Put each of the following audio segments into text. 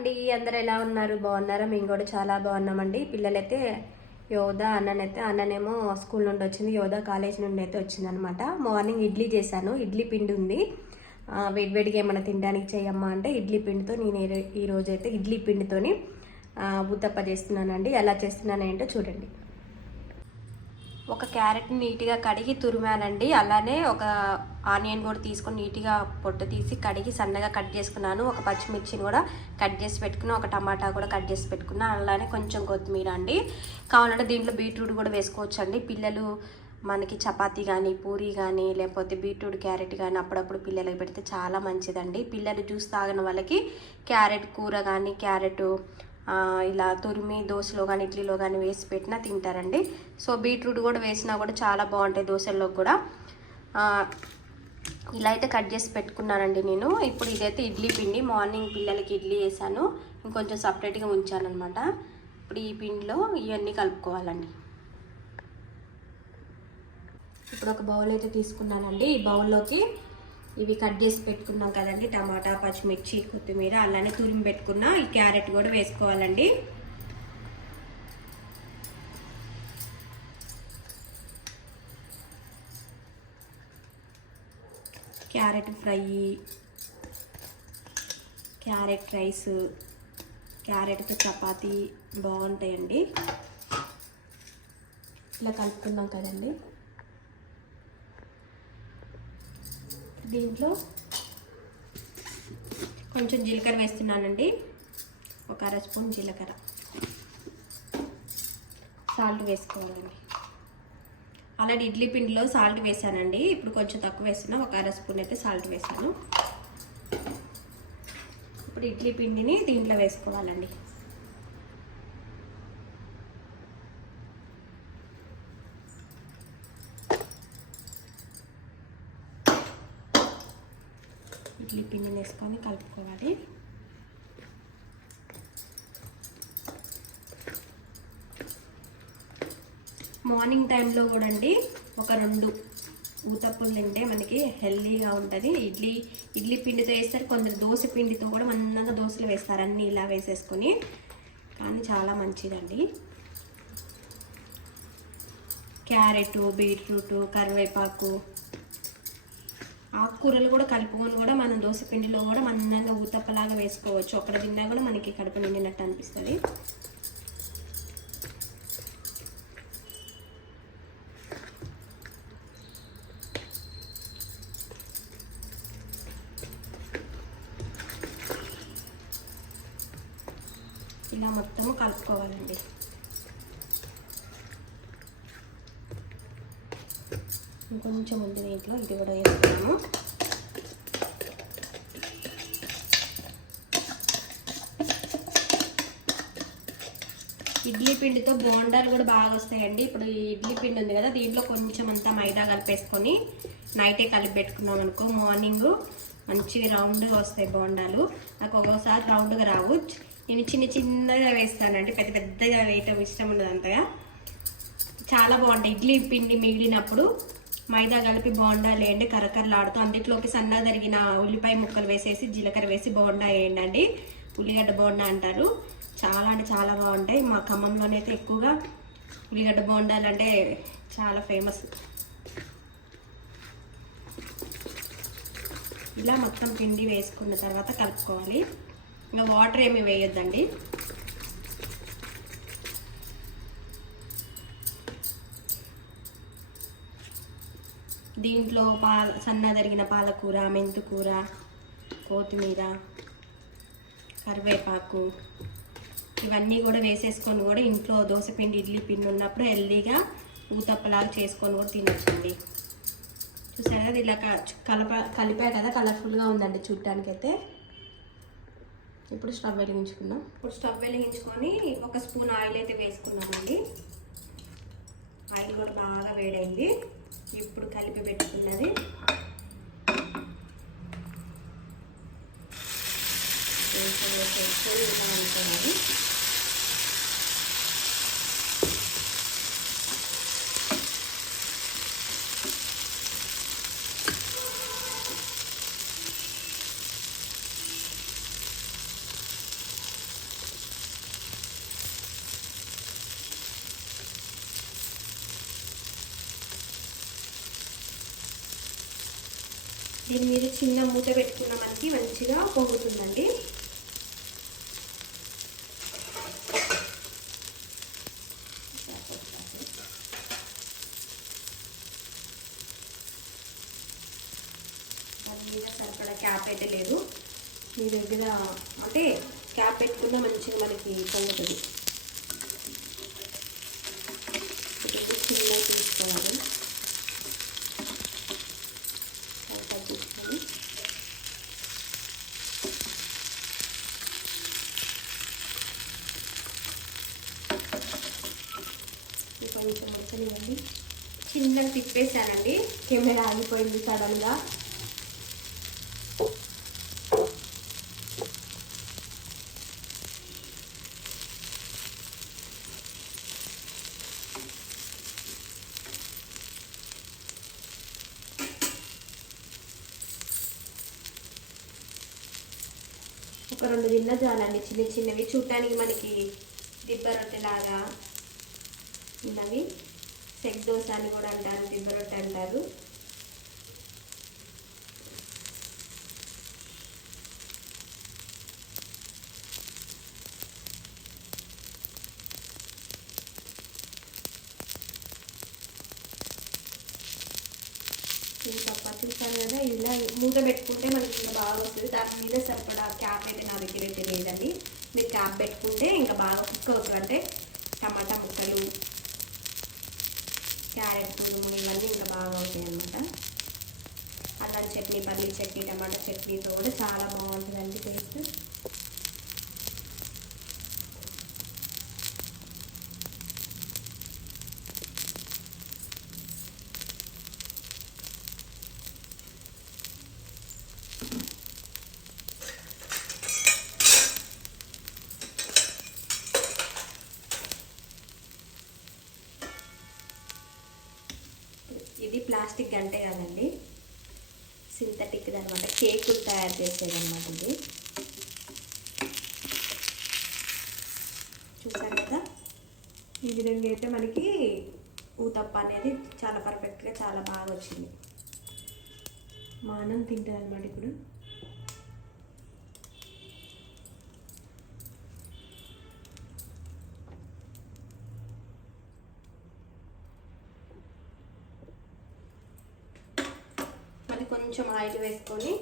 అండి అందరు ఎలా ఉన్నారు? బాగున్నారా? మేము కూడా చాలా బాగున్నామండి. పిల్లలైతే యోధ అన్ననైతే అన్ననేమో స్కూల్ నుండి వచ్చింది. యోధ కాలేజ్ నుండి అయితే వచ్చిందనమాట మార్నింగ్ ఇడ్లీ చేశాను. ఇడ్లీ పిండి ఉంది. వేడివేడిగా ఏమైనా తినడానికి చేయమ్మా అంటే ఇడ్లీ పిండితో నేను ఈ- రోజైతే ఇడ్లీ పిండితోని ఉత్తప్ప చేస్తున్నానండి. ఎలా చేస్తున్నాను ఏంటో చూడండి. ఒక క్యారెట్ని నీట్గా కడిగి తురిమానండి. అలానే ఒక ఆనియన్ కూడా తీసుకొని నీట్గా పొట్టు తీసి కడిగి సన్నగా కట్ చేసుకున్నాను. ఒక పచ్చిమిర్చిని కూడా కట్ చేసి పెట్టుకున్నా ఒక టమాటా కూడా కట్ చేసి పెట్టుకున్నా అలానే కొంచెం కొత్తిమీర అండి. కావాలంటే దీంట్లో బీట్రూట్ కూడా వేసుకోవచ్చు అండి పిల్లలు మనకి చపాతీ కానీ పూరి కానీ లేకపోతే బీట్రూట్ క్యారెట్ కానీ అప్పుడప్పుడు పిల్లలకి పెడితే చాలా మంచిదండి. పిల్లలు జ్యూస్ తాగిన వాళ్ళకి క్యారెట్ కూర కానీ క్యారెట్ ఇలా తురిమి దోశలో కానీ ఇడ్లీలో కానీ వేసి పెట్టినా తింటారండి. సో బీట్రూట్ కూడా వేసినా కూడా చాలా బాగుంటాయి దోశల్లో కూడా. ఇలా అయితే కట్ చేసి పెట్టుకున్నానండి నేను. ఇప్పుడు ఇదైతే ఇడ్లీ పిండి మార్నింగ్ పిల్లలకి ఇడ్లీ వేసాను. ఇంకొంచెం సపరేట్గా ఉంచాను అనమాట ఇప్పుడు ఈ పిండిలో ఇవన్నీ కలుపుకోవాలండి. ఇప్పుడు ఒక బౌల్ అయితే తీసుకున్నానండి. ఈ బౌల్లోకి ఇవి కట్ చేసి పెట్టుకున్నాం కదండి. టమాటా పచ్చిమిర్చి కొత్తిమీర అలానే తురిమి పెట్టుకున్న ఈ క్యారెట్ కూడా వేసుకోవాలండి. క్యారెట్ ఫ్రై క్యారెట్ రైస్ క్యారెట్తో చపాతీ బాగుంటాయండి. ఇలా కలుపుకున్నాం కదండి. దీంట్లో కొంచెం జీలకర్ర వేస్తున్నానండి. ఒక అర స్పూన్ జీలకర్ర. సాల్ట్ వేసుకోవాలండి. అలాంటి ఇడ్లీ పిండిలో సాల్ట్ వేసానండి. ఇప్పుడు కొంచెం తక్కువ వేస్తున్నా ఒక అర స్పూన్ అయితే సాల్ట్ వేసాను. ఇప్పుడు ఇడ్లీ పిండిని దీంట్లో వేసుకోవాలండి. ఇడ్లీ పిండిని వేసుకొని కలుపుకోవాలి. మార్నింగ్ టైంలో కూడా అండి ఒక రెండు ఊతప్పులు తింటే మనకి హెల్దీగా ఉంటుంది. ఇడ్లీ ఇడ్లీ పిండితో వేస్తారు కొందరు దోశ పిండితో కూడా మందంగా దోశలు వేస్తారు. అన్నీ ఇలా వేసేసుకొని. కానీ చాలా మంచిదండి. క్యారెట్ బీట్రూట్ కరివేపాకు ఆకుకూరలు కూడా కలుపుకొని కూడా మనం దోశ పిండిలో కూడా మందంగా ఊతప్పలాగా వేసుకోవచ్చు. అక్కడ తిన్నా కూడా మనకి కడుపు నిండినట్టు అనిపిస్తుంది. ఇలా మొత్తము కలుపుకోవాలండి. ఇంకొంచెం ఉంది దీంట్లో ఇది కూడా వేసుకున్నాము ఇడ్లీ పిండితో బోండాలు కూడా బాగా వస్తాయండి. ఇప్పుడు ఇడ్లీ పిండి ఉంది కదా దీంట్లో కొంచెం అంతా మైదా కలిపేసుకొని నైటే కలిపి పెట్టుకున్నాం అనుకో మార్నింగ్ మంచిగా రౌండ్గా వస్తాయి బోండాలు. నాకు ఒక్కొక్కసారి రౌండ్గా రావు. నేను చిన్న చిన్నగా వేస్తానండి పెద్ద పెద్దగా వేయటం ఇష్టం ఉండదు అంతగా. చాలా బాగుంటాయి. ఇడ్లీ పిండి మిగిలినప్పుడు మైదా కలిపి బోండా లేండి కరకరలాడుతూ అందులోకి సన్నగా తరిగిన ఉల్లిపాయ ముక్కలు వేసేసి జీలకర్ర వేసి బోండా వేయండి ఉల్లిగడ్డ బోండా అంటారు. చాలా అంటే చాలా బాగుంటాయి. మా ఖమ్మంలోనే అయితే ఎక్కువగా ఉల్లిగడ్డ బోండాలు అంటే చాలా ఫేమస్. ఇలా మొత్తం పిండి వేసుకున్న తర్వాత కలుపుకోవాలి. ఇంకా వాటర్ ఏమి వేయొద్దండి. దీంట్లో పాల సన్న తరిగిన పాలకూర మెంతుకూర కొత్తిమీర కరివేపాకు ఇవన్నీ కూడా వేసేసుకొని కూడా ఇంట్లో దోశపిండి ఇడ్లీ పిండి ఉన్నప్పుడు హెల్దీగా ఊతప్పలాగా చేసుకొని కూడా తినొచ్చండి. చూసారా? కదా ఇలా క- కలప కలిపా కదా కలర్ఫుల్గా ఉందండి చూడటానికైతే ఇప్పుడు స్టవ్ వెలిగించుకున్నాం ఇప్పుడు స్టవ్ వెలిగించుకొని ఒక స్పూన్ ఆయిల్ అయితే వేసుకున్నామండి ఆయిల్ కూడా బాగా వేడైంది. ఇప్పుడు కలిపి పెట్టుకున్నది కొంచెం దీని మీద చిన్న మూత పెట్టుకున్న మనకి మంచిగా పొంగుతుందండి. దాని మీద సరిపడా క్యాప్ అయితే లేదు. మీ దగ్గర అంటే క్యాప్ పెట్టుకున్న మంచిగా మనకి పొంగుతుంది ఇది చిన్న తీసుకోవాలి క్యాప్ తీసుకొని ఇది కొంచెం ఉడకనివ్వండి. చిన్నగా తిప్పేశానండి. కెమెరా ఆగిపోయింది సడన్గా. ఒక రెండు విన్న చాలండి చిన్న చిన్నవి. చూడటానికి మనకి దిబ్బ రొట్టెలాగా ఇలాగే సెగ్ దోశ అని కూడా అంటారు తిబ్బరొట్టె అంటారు. ఇంకా పచ్చిస్తాను కదా ఇలా మూత పెట్టుకుంటే మనకి ఇంకా బాగా వస్తుంది. దాని మీద సరిపడా క్యాప్ అయితే నా దగ్గర అయితే లేదండి. మీరు క్యాప్ పెట్టుకుంటే ఇంకా బాగా కుక్ అవుతుంది అంటే టమాటా ముక్కలు క్యారెట్ తురుము ఇవన్నీ ఇంకా బాగా అవుతాయి అనమాట అల్లం చట్నీ పల్లీ చట్నీ టమాటా చట్నీతో కూడా చాలా బాగుంటుందండి టేస్ట్ ఇది ప్లాస్టిక్ గంటే కదండి. సింథటిక్ అనమాట కేకులు తయారు చేసేది అనమాట ఇది. చూసారు కదా? ఈ విధంగా అయితే మనకి ఊతప్ప అనేది చాలా పర్ఫెక్ట్గా చాలా బాగా వచ్చింది. మా అన్నం తింటుంది అనమాట ఇప్పుడు. అది కొంచెం ఆయిల్ వేసుకొని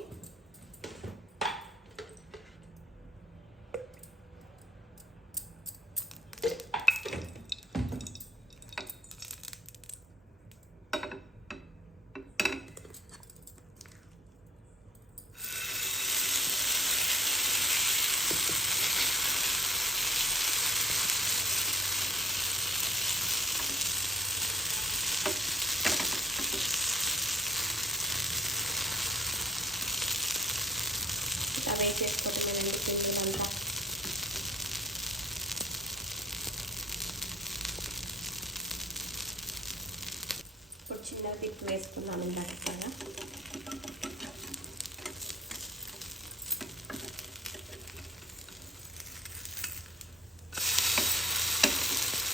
ఇట్లా వేసేసుకుంటుంది రెండు పిండిలంతా ఇప్పుడు చిన్నగా తిప్పి వేసుకున్నాను ఇందాక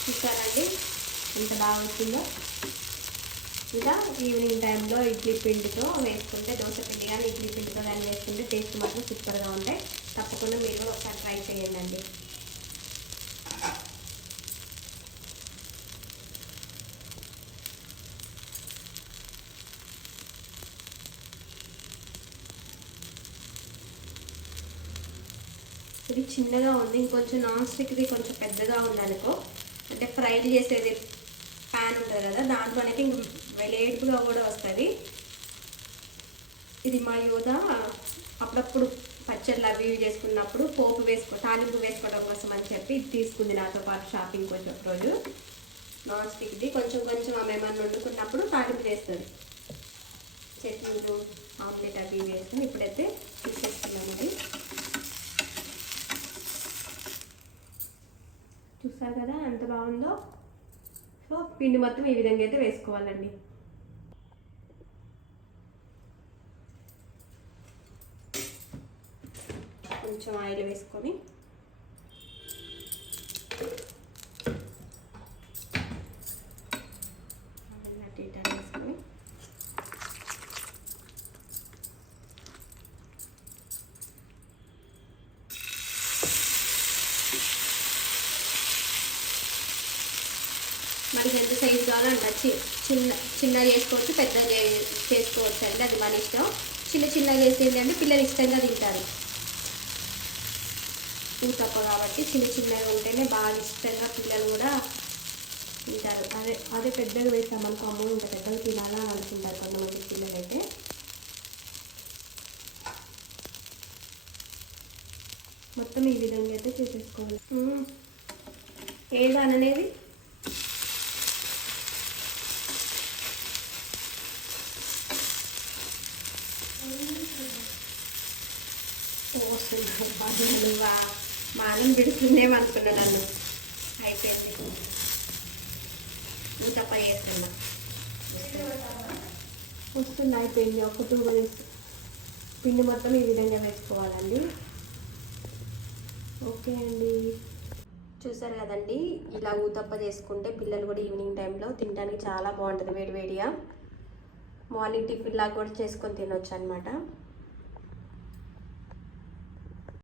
చూసారండి? ఎంత బాగా వచ్చిందో ఇంకా ఈవినింగ్ టైంలో ఇడ్లీ పిండితో వేసుకుంటే దోశ పిండి కానీ ఇడ్లీ పిండితో కానీ వేసుకుంటే టేస్ట్ మాత్రం సూపర్గా ఉంటాయి. తప్పకుండా మీరు ఒకసారి ట్రై చేయండి ఇది చిన్నగా ఉంది ఇంకొంచెం నాన్ స్టిక్ది కొంచెం పెద్దగా ఉంది అనుకో అంటే ఫ్రై చేసేది ప్యాన్ ఉంటుంది కదా దాంట్లో అనేది ఇంక వెలేటుగా కూడా వస్తుంది. ఇది మా యోధ అప్పుడప్పుడు పచ్చళ్ళు అవి ఇవి చేసుకున్నప్పుడు పోపు వేసుకో తాలింపు వేసుకోవడం కోసం అని చెప్పి తీసుకుంది నాతో పాటు షాపింగ్ కొంచెం రోజు. నాన్ స్టిక్ది కొంచెం కొంచెం ఆమె ఏమన్నా వండుకున్నప్పుడు తాలింపు చేస్తుంది. చట్నీలు ఆమ్లెట్ అవి వేసుకుని ఇప్పుడైతే చూస్తారు కదా ఎంత బాగుందో. సో పిండి మొత్తం ఈ విధంగా అయితే వేసుకోవాలండి. కొంచెం ఆయిల్ వేసుకొని వేసుకొని మనకి ఎంత సైజు కావాలంటే చి- చిన్న చిన్నగా చేసుకోవచ్చు పెద్దగా చేసుకోవచ్చు అండి అది మన ఇష్టం. చిన్న చిన్నగా చేసేది అంటే పిల్లలు ఇష్టంగా తింటారు. ఊతప్ప కాబట్టి చిన్న చిన్నగా ఉంటేనే బాగా ఇష్టంగా పిల్లలు కూడా తింటారు. అదే అదే పెద్దగా వేసామనుకో అమ్మ ఇంత పెద్దగా తినాలా అనుకుంటారు కొంతమంది పిల్లలు అయితే మొత్తం ఈ విధంగా అయితే చేసేసుకోవాలి. ఏదాననేది ఏది అననేది మానం పెడుతుందేమో అనుకున్నా నన్ను అయిపోయింది. నువ్వు తప్ప చేస్తున్నా వస్తుంది అయిపోయింది. ఒక టూ మినిట్స్ పిండి మొత్తం ఈ విధంగా వేసుకోవాలండి. ఓకే అండి. చూసారు కదండి ఇలా ఊతప్ప చేసుకుంటే పిల్లలు కూడా ఈవినింగ్ టైంలో తినడానికి చాలా బాగుంటుంది వేడివేడిగా మార్నింగ్ టిఫిన్ లాగా కూడా చేసుకొని తినొచ్చు అనమాట